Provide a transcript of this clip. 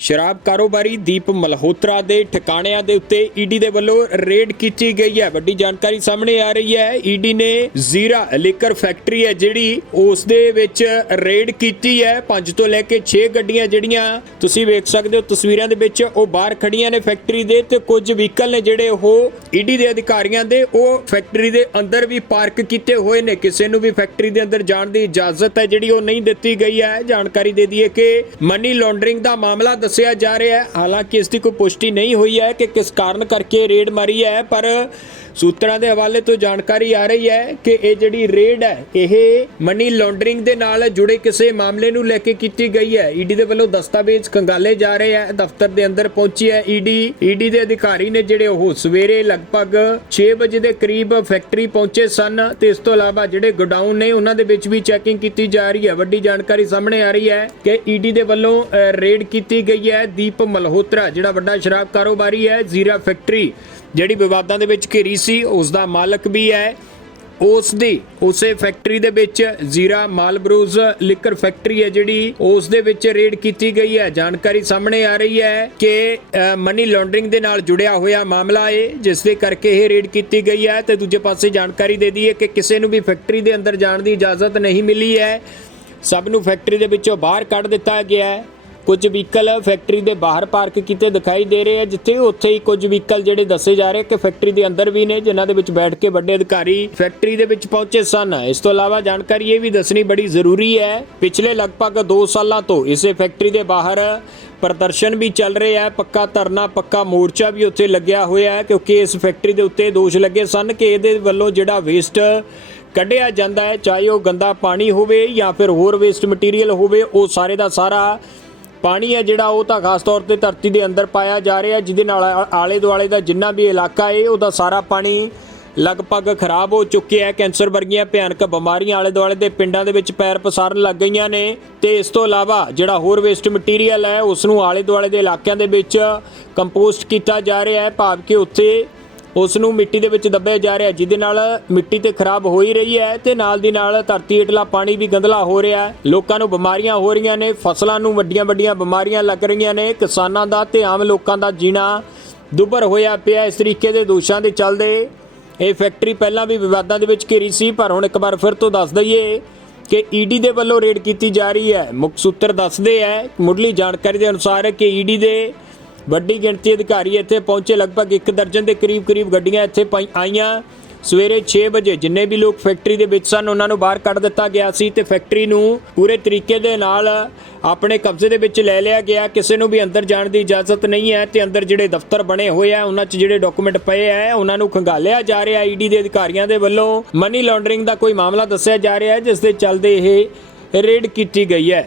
ਸ਼ਰਾਬ ਕਾਰੋਬਾਰੀ ਦੀਪ ਮਲਹੋਤਰਾ ਦੇ ਠਿਕਾਣਿਆਂ ਦੇ ਉੱਤੇ ਈਡੀ ਦੇ ਵੱਲੋਂ ਰੇਡ ਕੀਤੀ ਗਈ ਹੈ। ਵੱਡੀ ਜਾਣਕਾਰੀ ਸਾਹਮਣੇ ਆ ਰਹੀ ਹੈ। ਈਡੀ ਨੇ ਜ਼ੀਰਾ ਲਿਕਰ ਫੈਕਟਰੀ ਹੈ ਜਿਹੜੀ ਉਸ ਦੇ ਵਿੱਚ ਰੇਡ ਕੀਤੀ ਹੈ। ਪੰਜ ਤੋਂ ਲੈ ਕੇ 6 ਗੱਡੀਆਂ ਜਿਹੜੀਆਂ ਤੁਸੀਂ ਵੇਖ ਸਕਦੇ ਹੋ ਤਸਵੀਰਾਂ ਦੇ ਵਿੱਚ, ਉਹ ਬਾਹਰ ਖੜੀਆਂ ਨੇ ਫੈਕਟਰੀ ਦੇ ਤੇ ਕੁਝ ਵਹੀਕਲ ਨੇ ਜਿਹੜੇ ਉਹ ਈਡੀ ਦੇ ਅਧਿਕਾਰੀਆਂ ਦੇ, ਉਹ ਫੈਕਟਰੀ ਦੇ ਅੰਦਰ ਵੀ ਪਾਰਕ ਕੀਤੇ ਹੋਏ ਨੇ। ਕਿਸੇ ਨੂੰ ਵੀ ਫੈਕਟਰੀ ਦੇ ਅੰਦਰ ਜਾਣ ਦੀ ਇਜਾਜ਼ਤ ਹੈ ਜਿਹੜੀ ਉਹ ਨਹੀਂ ਦਿੱਤੀ ਗਈ ਹੈ। ਜਾਣਕਾਰੀ ਦੇ ਦਈਏ ਕਿ ਮਨੀ ਲਾਂਡਰਿੰਗ ਦਾ ਮਾਮਲਾ ਦੱਸਿਆ ਜਾ ਰਿਹਾ ਹੈ। ਹਾਲਾਂਕਿ ਇਸ ਦੀ ਕੋਈ ਪੁਸ਼ਟੀ ਨਹੀਂ ਹੋਈ ਹੈ ਕਿ ਕਿਸ ਕਾਰਨ ਕਰਕੇ ਰੇਡ ਮਾਰੀ ਹੈ, ਪਰ ਸੂਤਰਾਂ ਦੇ ਹਵਾਲੇ ਤੋਂ ਜਾਣਕਾਰੀ ਆ ਰਹੀ ਹੈ ਕਿ ਇਹ ਜਿਹੜੀ ਰੇਡ ਹੈ ਇਹ ਮਨੀ ਲਾਂਡਰਿੰਗ ਦੇ ਨਾਲ ਜੁੜੇ ਕਿਸੇ ਮਾਮਲੇ ਨੂੰ ਲੈ ਕੇ ਕੀਤੀ ਗਈ ਹੈ। ਈਡੀ ਦੇ ਵੱਲੋਂ ਦਸਤਾਵੇਜ਼ ਖੰਗਾਲੇ ਜਾ ਰਹੇ ਹੈ। ਦਫ਼ਤਰ ਦੇ ਅੰਦਰ ਪਹੁੰਚੀ ਹੈ ਈਡੀ ਈਡੀ ਦੇ ਅਧਿਕਾਰੀ ਨੇ ਜਿਹੜੇ ਉਹ ਸਵੇਰੇ ਲਗਭਗ 6 ਵਜੇ ਦੇ ਕਰੀਬ ਫੈਕਟਰੀ ਪਹੁੰਚੇ ਸਨ ਤੇ ਇਸ ਤੋਂ ਇਲਾਵਾ ਜਿਹੜੇ ਗੋਡਾਊਨ ਨੇ ਉਹਨਾਂ ਦੇ ਵਿੱਚ ਵੀ ਚੈਕਿੰਗ ਕੀਤੀ ਜਾ ਰਹੀ ਹੈ। ਵੱਡੀ ਜਾਣਕਾਰੀ ਸਾਹਮਣੇ ਆ ਰਹੀ ਹੈ ਕਿ ਈਡੀ ਦੇ ਵੱਲੋਂ ਅ, ਰੇਡ ਕੀਤੀ ਗਈ ਹੈ। ਦੀਪ ਮਲਹੋਤਰਾ ਜਿਹੜਾ ਵੱਡਾ ਸ਼ਰਾਬ ਕਾਰੋਬਾਰੀ ਹੈ ਜ਼ੀਰਾ ਫੈਕਟਰੀ ਜਿਹੜੀ ਵਿਵਾਦਾਂ ਦੇ ਵਿੱਚ ਘਿਰੀ ਸੀ ਉਸ ਦਾ ਮਾਲਕ ਵੀ ਹੈ। ਉਸ ਦੀ ਉਸੇ ਫੈਕਟਰੀ ਦੇ ਵਿੱਚ ਜ਼ੀਰਾ ਮਾਲਬਰੂਜ਼ ਲਿਕਰ ਫੈਕਟਰੀ ਹੈ ਜਿਹੜੀ ਉਸ ਦੇ ਵਿੱਚ ਰੇਡ ਕੀਤੀ ਗਈ ਹੈ। ਜਾਣਕਾਰੀ ਸਾਹਮਣੇ ਆ ਰਹੀ ਹੈ ਕਿ ਮਨੀ ਲਾਂਡਰਿੰਗ ਦੇ ਨਾਲ ਜੁੜਿਆ ਹੋਇਆ ਮਾਮਲਾ ਹੈ, ਜਿਸ ਦੇ ਕਰਕੇ ਇਹ ਰੇਡ ਕੀਤੀ ਗਈ ਹੈ। ਤੇ ਦੂਜੇ ਪਾਸੇ ਜਾਣਕਾਰੀ ਦੇ ਦਈਏ ਕਿ ਕਿਸੇ ਨੂੰ ਵੀ ਫੈਕਟਰੀ ਦੇ ਅੰਦਰ ਜਾਣ ਦੀ ਇਜਾਜ਼ਤ ਨਹੀਂ ਮਿਲੀ ਹੈ। ਸਭ ਨੂੰ ਫੈਕਟਰੀ ਦੇ ਵਿੱਚੋਂ ਬਾਹਰ ਕੱਢ ਦਿੱਤਾ ਗਿਆ ਹੈ। ਕੁਝ ਵਹੀਕਲ ਫੈਕਟਰੀ ਦੇ ਬਾਹਰ ਪਾਰਕ ਕੀਤੇ ਦਿਖਾਈ ਦੇ ਰਹੇ ਆ, ਜਿੱਥੇ ਉੱਥੇ ਹੀ ਕੁਝ ਵਹੀਕਲ ਜਿਹੜੇ ਦੱਸੇ ਜਾ ਰਹੇ ਕਿ ਫੈਕਟਰੀ ਦੇ ਅੰਦਰ ਵੀ ਨੇ, ਜਿਨ੍ਹਾਂ ਦੇ ਵਿੱਚ ਬੈਠ ਕੇ ਵੱਡੇ ਅਧਿਕਾਰੀ ਫੈਕਟਰੀ ਦੇ ਵਿੱਚ ਪਹੁੰਚੇ ਸਨ। ਇਸ ਤੋਂ ਇਲਾਵਾ ਜਾਣਕਾਰੀ ਇਹ ਵੀ ਦੱਸਣੀ ਬੜੀ ਜ਼ਰੂਰੀ ਹੈ, ਪਿਛਲੇ ਲਗਭਗ 2 ਸਾਲਾਂ ਤੋਂ ਇਸੇ ਫੈਕਟਰੀ ਦੇ ਬਾਹਰ ਪ੍ਰਦਰਸ਼ਨ ਵੀ ਚੱਲ ਰਿਹਾ ਹੈ ਪੱਕਾ ਧਰਨਾ, ਪੱਕਾ ਮੋਰਚਾ ਵੀ ਉੱਥੇ ਲੱਗਿਆ ਹੋਇਆ ਹੈ, ਕਿਉਂਕਿ ਇਸ ਫੈਕਟਰੀ ਦੇ ਉੱਤੇ ਦੋਸ਼ ਲੱਗੇ ਸਨ ਕਿ ਇਹਦੇ ਵੱਲੋਂ ਜਿਹੜਾ ਵੇਸਟ ਕੱਢਿਆ ਜਾਂਦਾ ਹੈ, ਚਾਹੇ ਉਹ ਗੰਦਾ ਪਾਣੀ ਹੋਵੇ ਜਾਂ ਫਿਰ ਹੋਰ ਵੇਸਟ ਮਟੀਰੀਅਲ ਹੋਵੇ, ਉਹ ਸਾਰੇ ਦਾ ਸਾਰਾ ਪਾਣੀ ਹੈ ਜਿਹੜਾ ਉਹ ਤਾਂ ਖਾਸ ਤੌਰ ਤੇ ਧਰਤੀ ਦੇ ਅੰਦਰ ਪਾਇਆ ਜਾ ਰਿਹਾ ਜਿਹਦੇ ਨਾਲ ਆਲੇ ਦੁਆਲੇ ਦਾ ਜਿੰਨਾ ਵੀ ਇਲਾਕਾ ਹੈ, ਉਹਦਾ ਸਾਰਾ ਪਾਣੀ ਲਗਭਗ ਖਰਾਬ ਹੋ ਚੁੱਕਿਆ ਹੈ। ਕੈਂਸਰ ਵਰਗੀਆਂ ਭਿਆਨਕ ਬਿਮਾਰੀਆਂ ਆਲੇ ਦੁਆਲੇ ਦੇ ਪਿੰਡਾਂ ਦੇ ਵਿੱਚ ਪੈਰ ਪਸਾਰਨ ਲੱਗ ਗਈਆਂ ਨੇ ਤੇ ਇਸ ਤੋਂ ਇਲਾਵਾ ਜਿਹੜਾ ਹੋਰ ਵੇਸਟ ਮਟੀਰੀਅਲ ਹੈ, ਉਸ ਨੂੰ ਆਲੇ ਦੁਆਲੇ ਦੇ ਇਲਾਕਿਆਂ ਦੇ ਵਿੱਚ ਕੰਪੋਸਟ ਕੀਤਾ ਜਾ ਰਿਹਾ ਹੈ। ਭਾਵ ਕਿ ਉੱਥੇ ਉਸ ਨੂੰ ਮਿੱਟੀ ਦੇ ਵਿੱਚ ਦੱਬਿਆ ਜਾ ਰਿਹਾ ਜਿਹਦੇ ਨਾਲ ਮਿੱਟੀ ਤੇ ਖਰਾਬ ਹੋ ਹੀ ਰਹੀ ਹੈ ਤੇ ਨਾਲ ਦੀ ਨਾਲ ਧਰਤੀ ਹੇਠਲਾ ਪਾਣੀ ਵੀ ਗੰਦਲਾ ਹੋ ਰਿਹਾ ਹੈ। ਲੋਕਾਂ ਨੂੰ ਬਿਮਾਰੀਆਂ ਹੋ ਰਹੀਆਂ ਨੇ, ਫਸਲਾਂ ਨੂੰ ਵੱਡੀਆਂ ਵੱਡੀਆਂ ਬਿਮਾਰੀਆਂ ਲੱਗ ਰਹੀਆਂ ਨੇ, ਕਿਸਾਨਾਂ ਦਾ ਤੇ ਆਮ ਲੋਕਾਂ ਦਾ ਜੀਣਾ ਦੁੱਭਰ ਹੋਇਆ ਪਿਆ ਇਸ ਤਰੀਕੇ ਦੇ ਦੋਸ਼ਾਂ ਦੇ ਚੱਲਦੇ ਇਹ ਫੈਕਟਰੀ ਪਹਿਲਾਂ ਵੀ ਵਿਵਾਦਾਂ ਦੇ ਵਿੱਚ ਘਿਰੀ ਸੀ, ਪਰ ਹੁਣ ਇੱਕ ਵਾਰ ਫਿਰ ਤੋਂ ਦੱਸ ਦਈਏ ਕਿ ਈਡੀ ਦੇ ਵੱਲੋਂ ਰੇਡ ਕੀਤੀ ਜਾ ਰਹੀ ਹੈ। ਮੁੱਖ ਸੂਤਰ ਦੱਸਦੇ ਹੈ, ਮੁੱਢਲੀ ਜਾਣਕਾਰੀ ਦੇ ਅਨੁਸਾਰ ਕਿ ਈਡੀ ਦੇ ਵੱਡੀ ਗਿਣਤੀ ਅਧਿਕਾਰੀ ਇੱਥੇ ਪਹੁੰਚੇ, ਲਗਭਗ ਇੱਕ ਦਰਜਨ ਦੇ ਕਰੀਬ ਕਰੀਬ ਗੱਡੀਆਂ ਇੱਥੇ ਪਈ- ਆਈਆਂ। ਸਵੇਰੇ 6 ਵਜੇ ਜਿੰਨੇ ਵੀ ਲੋਕ ਫੈਕਟਰੀ ਦੇ ਵਿੱਚ ਸਨ, ਉਹਨਾਂ ਨੂੰ ਬਾਹਰ ਕੱਢ ਦਿੱਤਾ ਗਿਆ ਸੀ ਤੇ ਫੈਕਟਰੀ ਨੂੰ ਪੂਰੇ ਤਰੀਕੇ ਦੇ ਨਾਲ ਆਪਣੇ ਕਬਜ਼ੇ ਦੇ ਵਿੱਚ ਲੈ ਲਿਆ ਗਿਆ। ਕਿਸੇ ਨੂੰ ਵੀ ਅੰਦਰ ਜਾਣ ਦੀ ਇਜਾਜ਼ਤ ਨਹੀਂ ਹੈ ਤੇ ਅੰਦਰ ਜਿਹੜੇ ਦਫ਼ਤਰ ਬਣੇ ਹੋਏ ਆ, ਉਹਨਾਂ 'ਚ ਜਿਹੜੇ ਡਾਕੂਮੈਂਟ ਪਏ ਆ, ਉਹਨਾਂ ਨੂੰ ਖੰਗਾਲਿਆ ਜਾ ਰਿਹਾ। ਈਡੀ ਦੇ ਅਧਿਕਾਰੀਆਂ ਦੇ ਵੱਲੋਂ ਮਨੀ ਲਾਂਡਰਿੰਗ ਦਾ ਕੋਈ ਮਾਮਲਾ ਦੱਸਿਆ ਜਾ ਰਿਹਾ ਹੈ, ਜਿਸ ਦੇ ਚੱਲਦੇ ਇਹ ਰੇਡ ਕੀਤੀ ਗਈ ਹੈ।